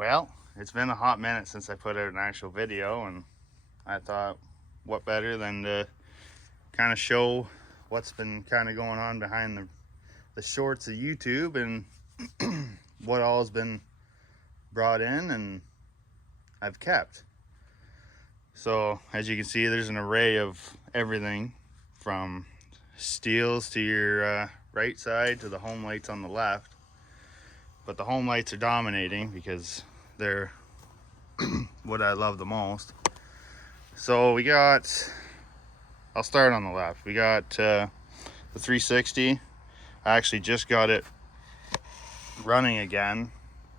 Well, it's been a hot minute since I put out an actual video, and I thought, what better than to kind of show what's been kind of going on behind the shorts of YouTube and what all has been brought in and I've kept. So, as you can see, there's an array of everything from steels to your right side to the home lights on the left. But the home lights are dominating because they're what I love the most. So we got, I'll start on the left. We got the 360. I actually just got it running again.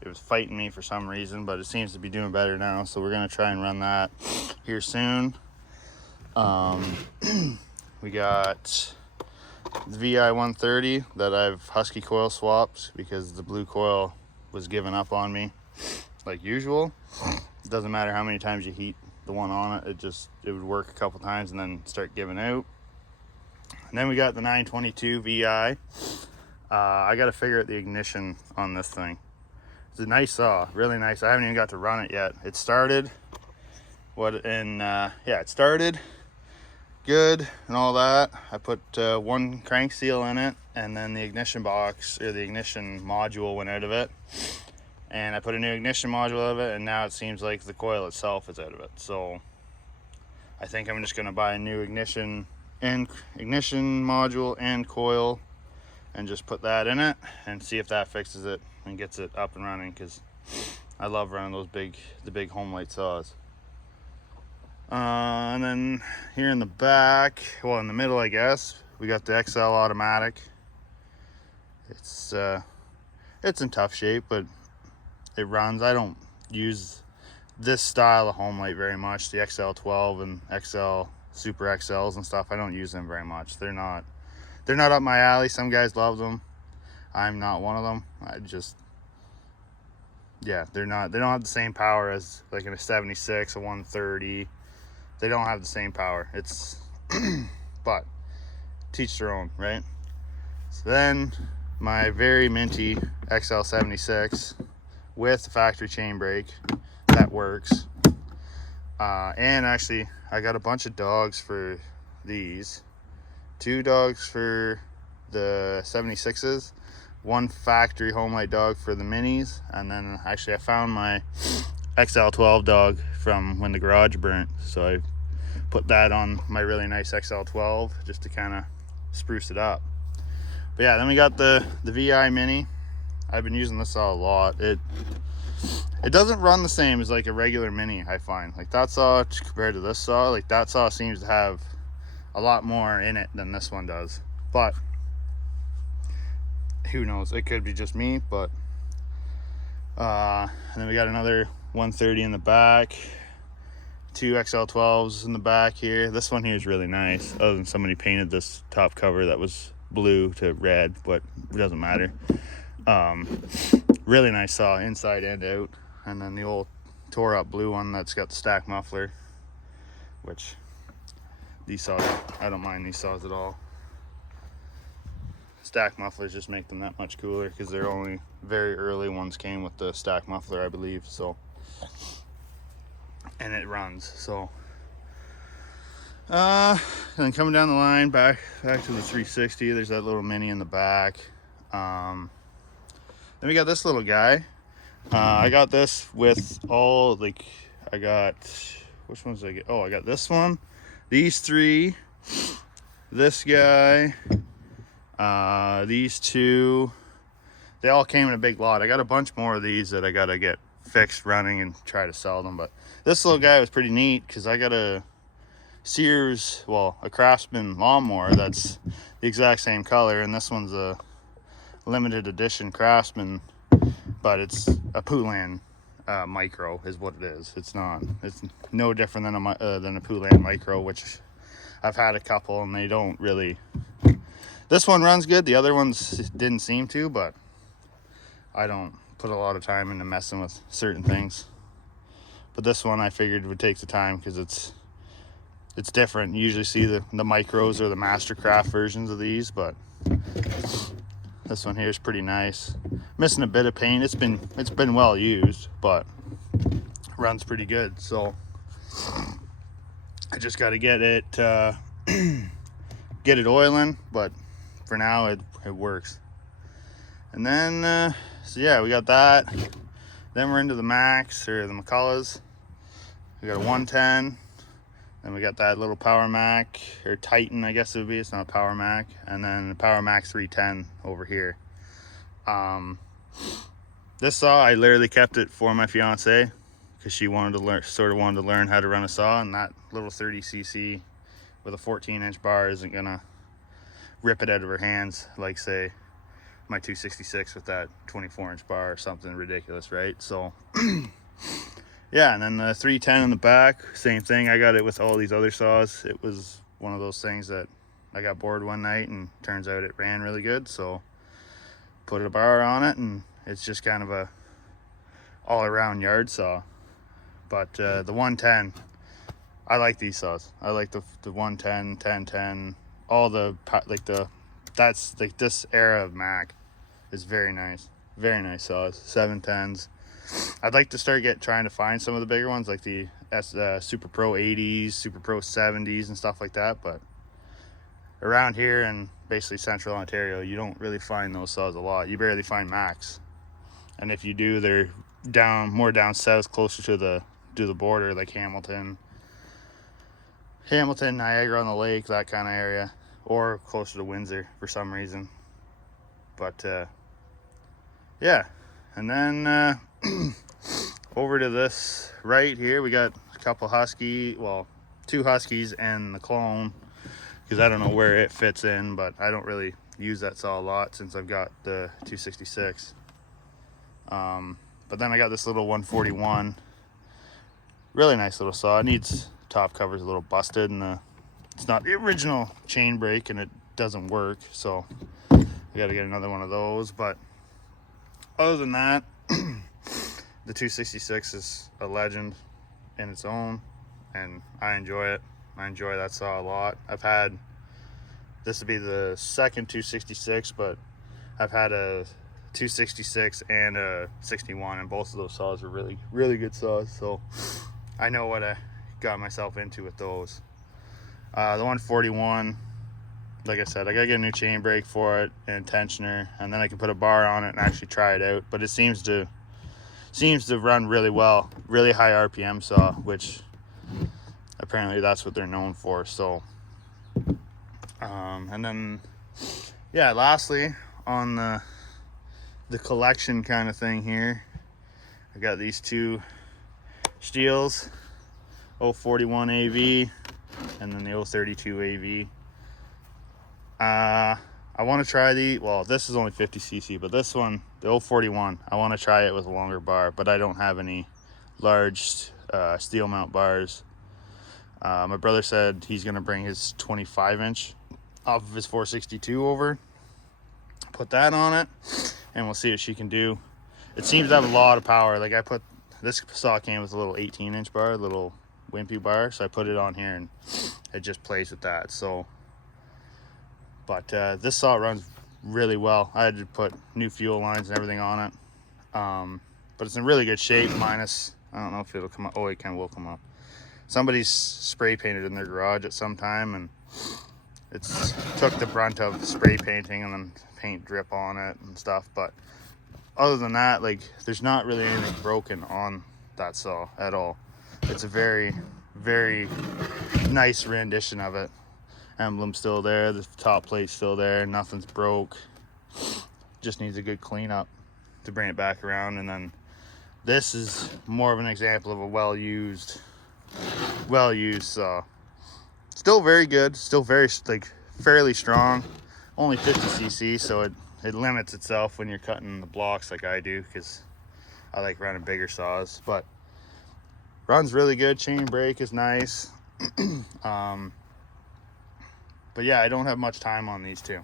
It was fighting me for some reason, but it seems to be doing better now. So we're gonna try and run that here soon. We got the VI 130 that I've Husky coil swapped because the blue coil was giving up on me like usual. It doesn't matter how many times you heat the one on it, it would work a couple times and then start giving out. And then we got the 922 VI. I got to figure out the ignition on this thing. It's a nice saw, really nice. I haven't even got to run it yet. It started it started good and all that. I put one crank seal in it, and then the ignition box or the ignition module went out of it, and I put a new ignition module out of it, and now it seems like the coil itself is out of it. So I think I'm just going to buy a new ignition module and coil and just put that in it and see if that fixes it and gets it up and running, because I love running the big home light saws. And then here in the back, well, in the middle, I guess, we got the XL automatic. It's in tough shape, but it runs. I don't use this style of home light very much. The XL12 and XL Super XLs and stuff, I don't use them very much. They're not up my alley. Some guys love them. I'm not one of them. They don't have the same power as like in a 76, a 130. They don't have the same power. It's but teach their own, right? So then my very minty XL76 with the factory chain brake, that works. And actually I got a bunch of dogs for these. 2 dogs for the 76s, 1 factory home light dog for the minis, and then actually I found my XL12 dog from when the garage burnt, so I put that on my really nice XL12 just to kind of spruce it up. But yeah, then we got the VI Mini. I've been using this saw a lot. It doesn't run the same as like a regular Mini, I find. Like that saw compared to this saw, like that saw seems to have a lot more in it than this one does. But who knows? It could be just me, but and then we got another 130 in the back, 2 XL12s in the back here. This one here is really nice, other than somebody painted this top cover that was blue to red, but it doesn't matter. Really nice saw inside and out. And then the old tore up blue one that's got the stack muffler, which these saws, I don't mind these saws at all. Stack mufflers just make them that much cooler because they're only very early ones came with the stack muffler, I believe. So, and it runs. So and then coming down the line back to the 360, there's that little Mini in the back. Then we got this little guy. I got this with all, like, which ones did I get? Oh, I got this one, these 3, this guy, these 2. They all came in a big lot. I got a bunch more of these that I gotta get fixed running and try to sell them. But this little guy was pretty neat because I got a Sears, well, a Craftsman lawnmower that's the exact same color, and this one's a limited edition Craftsman, but it's a Poulan micro is what it is. It's no different than a Poulan micro, which I've had a couple and they don't really. This one runs good. The other ones didn't seem to, but I don't put a lot of time into messing with certain things. But this one I figured would take the time because it's different. You usually see the micros or the Mastercraft versions of these, but This one here is pretty nice. Missing a bit of paint. It's been well used, but runs pretty good. So I just got to get it get it oiling, but for now it works. And then so yeah, we got that. Then we're into the Max, or the McCulloughs. We got a 110. Then we got that little Power Mac, or Titan, I guess it would be. It's not a Power Mac. And then the Power Mac 310 over here. This saw, I literally kept it for my fiance because she wanted to learn how to run a saw, and that little 30cc with a 14-inch bar isn't gonna rip it out of her hands like, say, my 266 with that 24-inch bar or something ridiculous, right? So yeah, and then the 310 in the back, same thing. I got it with all these other saws. It was one of those things that I got bored one night, and turns out it ran really good, so put a bar on it, and it's just kind of a all-around yard saw. But the 110, I like these saws. I like the 110, 1010, all the that's like this era of Mac is very nice saws. 710s. I'd like to start trying to find some of the bigger ones, like the Super Pro 80s, Super Pro 70s, and stuff like that. But around here in basically central Ontario, you don't really find those saws a lot. You barely find Macs, and if you do, they're more down south, closer to the border, like Hamilton, Niagara on the Lake, that kind of area, or closer to Windsor for some reason. But yeah, and then over to this right here, we got a couple two Huskies and the Clone, because I don't know where it fits in, but I don't really use that saw a lot since I've got the 266. But then I got this little 141, really nice little saw. It needs top covers a little busted, and it's not the original chain brake, and it doesn't work, so I got to get another one of those. But other than that, the 266 is a legend in its own, and I enjoy it. I enjoy that saw a lot. This would be the second 266, but I've had a 266 and a 61, and both of those saws were really, really good saws. So I know what I got myself into with those. The 141, like I said, I gotta get a new chain brake for it and tensioner, and then I can put a bar on it and actually try it out. But it seems to run really well, really high RPM saw, which apparently that's what they're known for. So and then yeah, lastly, on the collection kind of thing here, I got these two Steels, 041 AV and then the 032 AV. I want to try this is only 50cc, but this one, the 041, I want to try it with a longer bar, but I don't have any large steel mount bars. My brother said he's going to bring his 25-inch off of his 462 over, put that on it, and we'll see what she can do. It seems to have a lot of power. Like, this saw came with a little 18-inch bar, a little wimpy bar, so I put it on here, and it just plays with that. So, but this saw runs really well. I had to put new fuel lines and everything on it, but it's in really good shape, minus, I don't know if it'll come up. Oh, it will come up. Somebody's spray painted in their garage at some time, and it's took the brunt of spray painting and then paint drip on it and stuff. But other than that, like, there's not really anything broken on that saw at all. It's a very, very nice rendition of it. Emblem's still there, the top plate's still there, nothing's broke. Just needs a good cleanup to bring it back around. And then this is more of an example of a well-used saw. Still very good, still very, like, fairly strong. Only 50cc, so it limits itself when you're cutting the blocks like I do, because I like running bigger saws. But runs really good. Chain brake is nice. But yeah, I don't have much time on these two.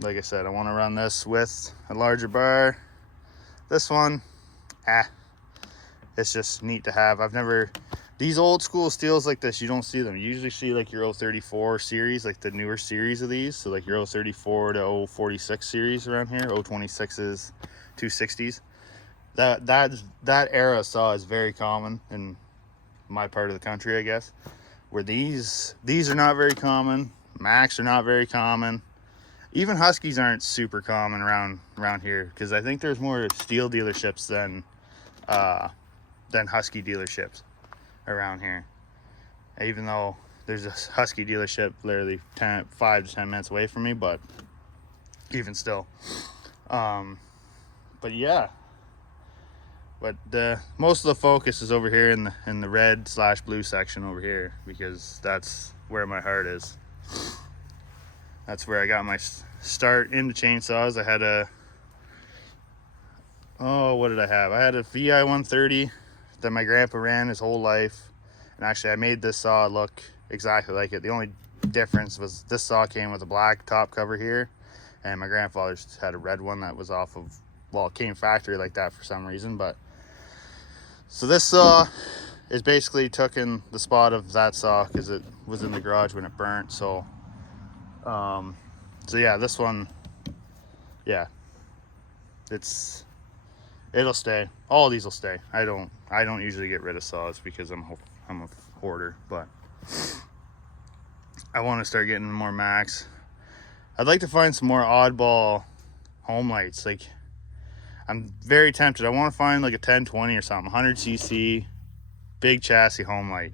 Like I said, I want to run this with a larger bar. This one, it's just neat to have. I've never These old school steels like this, you don't see them. You usually see like your 034 series, like the newer series of these. So like your 034 to 046 series around here, 026s, 260s. That era saw is very common in my part of the country, I guess. Where these are not very common. Macs are not very common. Even Huskies aren't super common around here, because I think there's more steel dealerships than Husky dealerships around here. Even though there's a Husky dealership literally 5 to 10 minutes away from me, but even still. But yeah. But most of the focus is over here in the red/blue section over here, because that's where my heart is. That's where I got my start into chainsaws. I had what did I have? I had a VI 130 that my grandpa ran his whole life. And actually I made this saw look exactly like it. The only difference was this saw came with a black top cover here, and my grandfather's had a red one that was off of, well, it came factory like that for some reason. But so this saw is basically taking the spot of that saw because it was in the garage when it burnt. So yeah, this one, yeah, it'll stay. All of these will stay. I don't usually get rid of saws because I'm a hoarder, but I want to start getting more Macs. I'd like to find some more oddball home lights. Like, I'm very tempted. I want to find like a 1020 or something, 100cc, big chassis home light,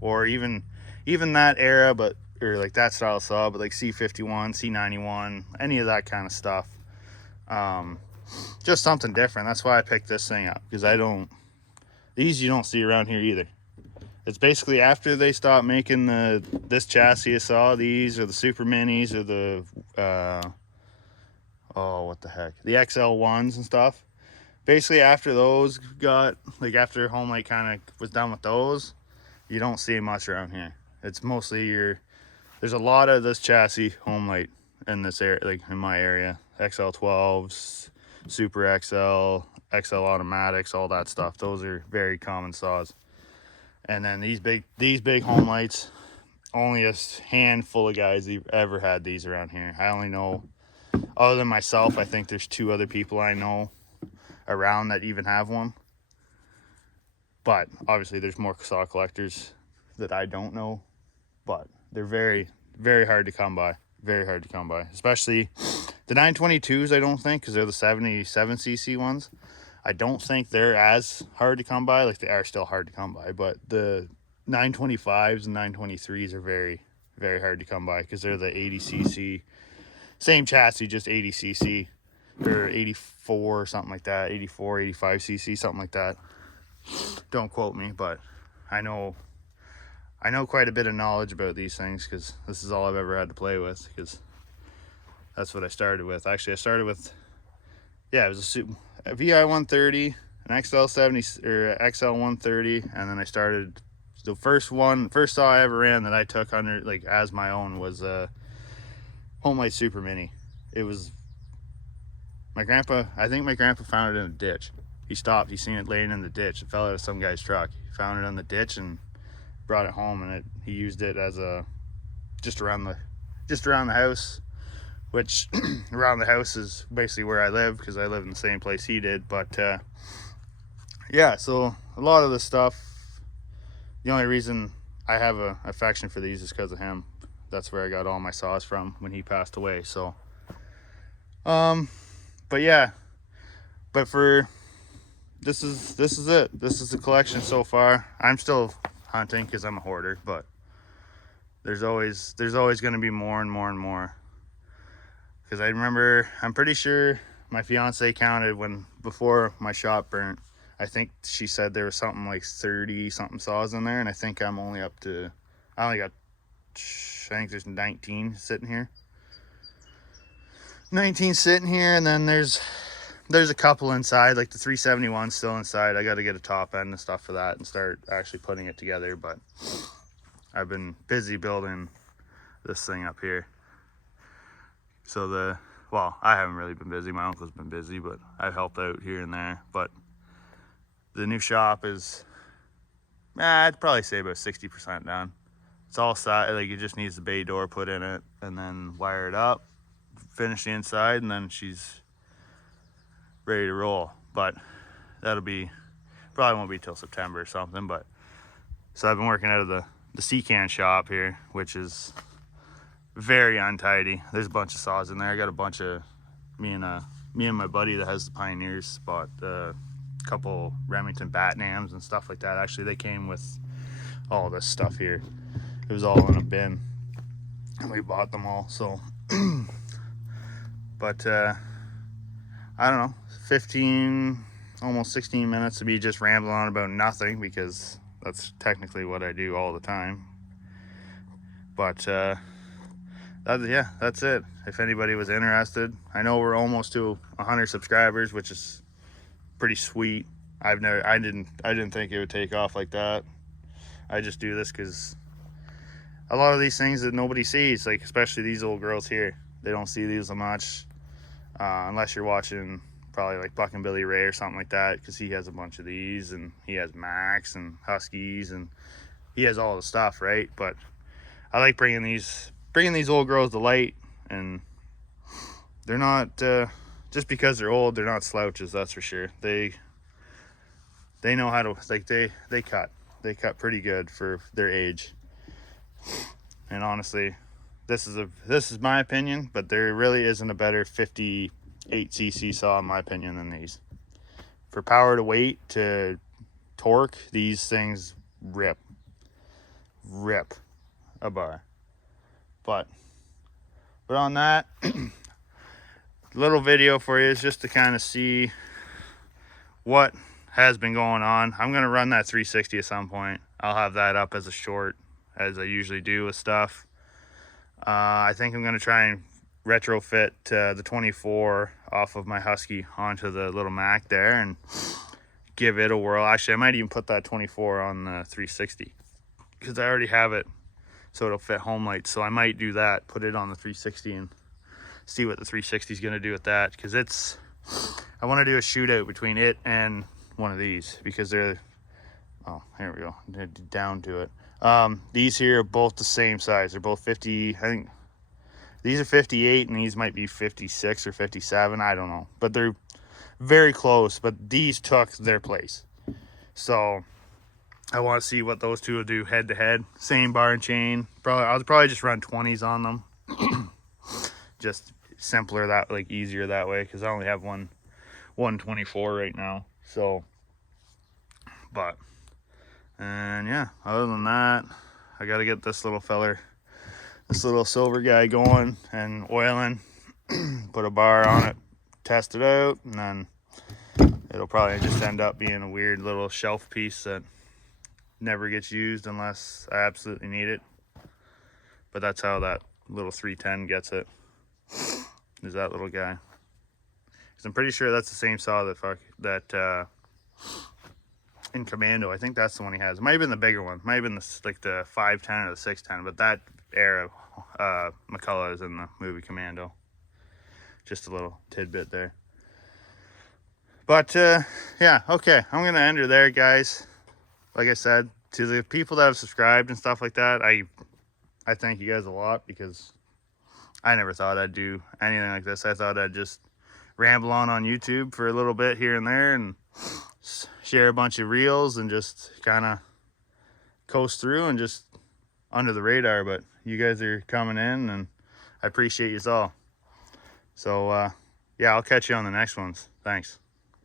or even that era, or like that style saw, but like C51, C91, any of that kind of stuff. Just something different. That's why I picked this thing up, because these you don't see around here either. It's basically after they stopped making this chassis of saw, these or the Super Minis or the what the heck, the XL1s and stuff. Basically after those got, like after home light kind of was done with those, you don't see much around here. It's mostly there's a lot of this chassis home light in this area, like in my area. XL12s, Super XL, XL automatics, all that stuff. Those are very common saws. And then these big home lights, only a handful of guys have ever had these around here. I only know, other than myself, I think there's 2 other people I know around that even have one. But obviously there's more saw collectors that I don't know. But they're very, very hard to come by. Very hard to come by. Especially the 922s, I don't think, because they're the 77cc ones. I don't think they're as hard to come by. Like, they are still hard to come by, but the 925s and 923s are very, very hard to come by, because they're the 80cc, same chassis, just 80cc, or 84 or something like that, 84, 85cc, something like that. Don't quote me, but I know quite a bit of knowledge about these things, because this is all I've ever had to play with, because that's what I started with. Actually, I started with, yeah, it was a VI 130, an XL 70 or XL 130, and then I started, the first saw I ever ran that I took under, like, as my own, was a home light Super Mini. It was I think my grandpa found it in a ditch. He stopped, he seen it laying in the ditch. It fell out of some guy's truck. He found it in the ditch and brought it home, and he used it as just around the house, which around the house is basically where I live, because I live in the same place he did. But yeah, so a lot of the stuff, the only reason I have a affection for these is because of him. That's where I got all my saws from when he passed away. So but yeah, for this is it. This is the collection so far. I'm still hunting because I'm a hoarder, but there's always going to be more and more and more. Because I'm pretty sure my fiance counted before my shop burnt. I think she said there was something like 30 something saws in there, and I think I'm only up to, I think there's 19 sitting here. 19 sitting here, and then there's a couple inside, like the 371 still inside. I got to get a top end and stuff for that and start actually putting it together, but I've been busy building this thing up here. So I haven't really been busy. My uncle's been busy, but I've helped out here and there. But the new shop is I'd probably say about 60% done. It's all side, like it just needs the bay door put in it and then wire it up, finish the inside, and then she's ready to roll. But that'll be, probably won't be till September or something. But so I've been working out of the Secan shop here, which is very untidy. There's a bunch of saws in there. I got a bunch of, me and my buddy that has the Pioneers bought a couple Remington Batnams and stuff like that. Actually, they came with all this stuff here. It was all in a bin and we bought them all. So but I don't know, 15 almost 16 minutes to be just rambling on about nothing, because that's technically what I do all the time. But yeah, that's it. If anybody was interested, I know we're almost to 100 subscribers, which is pretty sweet. I didn't think it would take off like that. I just do this because a lot of these things that nobody sees, like especially these old girls here, they don't see these much unless you're watching probably like Buck and Billy Ray or something like that, because he has a bunch of these and he has Max and Huskies and he has all the stuff, right? But I like bringing these old girls to light, and they're not just because they're old, they're not slouches, that's for sure. They know how to, like, they cut pretty good for their age. And honestly, this is my opinion, but there really isn't a better 58cc saw in my opinion than these. For power to weight to torque, these things rip a bar. But on that, little video for you is just to kind of see what has been going on. I'm going to run that 360 at some point. I'll have that up as a short, as I usually do with stuff. I think I'm going to try and retrofit the 24 off of my Husky onto the little Mac there and give it a whirl. Actually, I might even put that 24 on the 360 because I already have it, so it'll fit home lights. So I might do that, put it on the 360 and see what the 360 is going to do with that, because I want to do a shootout between it and one of these, because they're, oh, here we go, down to it. These here are both the same size. They're both 50, I think these are 58 and these might be 56 or 57, I don't know, but they're very close. But these took their place, so I want to see what those two will do head to head. Same bar and chain. I'll probably just run 20s on them. Just simpler, that, like, easier that way, because I only have one 24 right now. So, but, and yeah, other than that, I got to get this little feller, this little silver guy going and oiling, put a bar on it, test it out, and then it'll probably just end up being a weird little shelf piece that never gets used unless I absolutely need it. But that's how that little 310 gets it, is that little guy. Because I'm pretty sure that's the same saw that in Commando. I think that's the one he has. It might have been the bigger one. It might have been like the 510 or the 610. But that era, McCullough is in the movie Commando. Just a little tidbit there. But yeah, okay. I'm going to end her there, guys. Like I said, to the people that have subscribed and stuff like that, I thank you guys a lot, because I never thought I'd do anything like this. I thought I'd just ramble on YouTube for a little bit here and there and share a bunch of reels and just kind of coast through and just under the radar. But you guys are coming in and I appreciate you all. So yeah, I'll catch you on the next ones. Thanks.